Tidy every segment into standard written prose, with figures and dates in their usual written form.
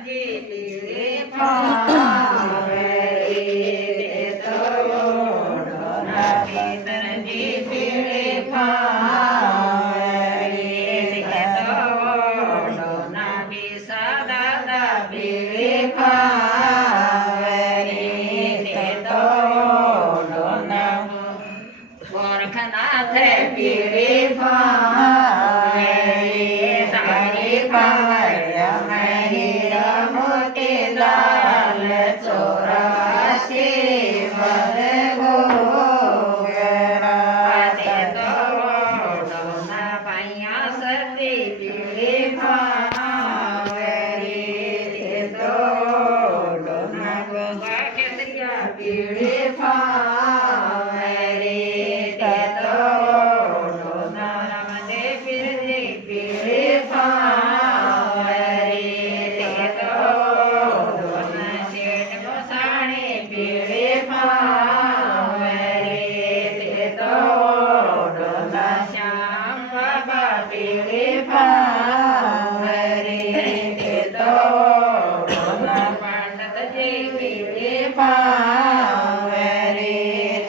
ધનજી પીળી ફાવે રે તો ઓઢોના ધનજી પીળી ફાવે રે તો ઓઢોના વિસા દાદા પીળી ફાવે રે તો ઓઢોના ગોરખનાથે પીળી ફાવે તારી પાવડિયા મહિરા મોતીલાલ ચોરાસી વરે ગોગરા તે તો ઓઢોના પૈયા સતી પીળી ફાવે તે તો ઓઢોના ગોગા કેસરિયા પીળી ફાવે તે તો ઓઢોના રામદે પીરજી પીળી ફાવે તે તો ઓઢોના શેઠ ગોસાણી પીળી ફાવે તે તો ઓઢોના શ્યામ બાબા પીળી ફાવે તે તો ઓઢોના પાંડતજી પીળી ફાવે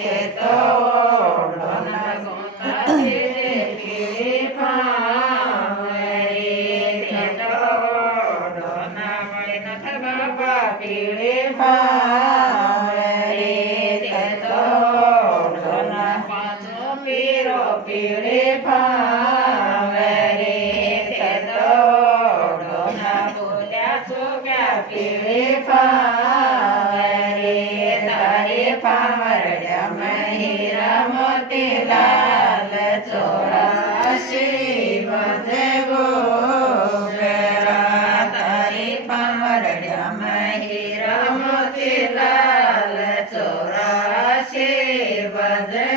તે તો ઓઢોના ગોતાજી પીળી ફાવે તે તો ઓઢોના મણિનાથ બાબા પીળી ફાવે તે તો ઓઢોના પાંચો પીરો પીળી ફાવે તે તો ઓઢોના બોલ્યા છોક્યા પીળી ફાવે તારી પાવડિયા મહિરા મોતીલાલ ચોરાસી વધે ગોગરા તારી પાવડિયા મહિરા મોતીલાલ ચોરાસી વધે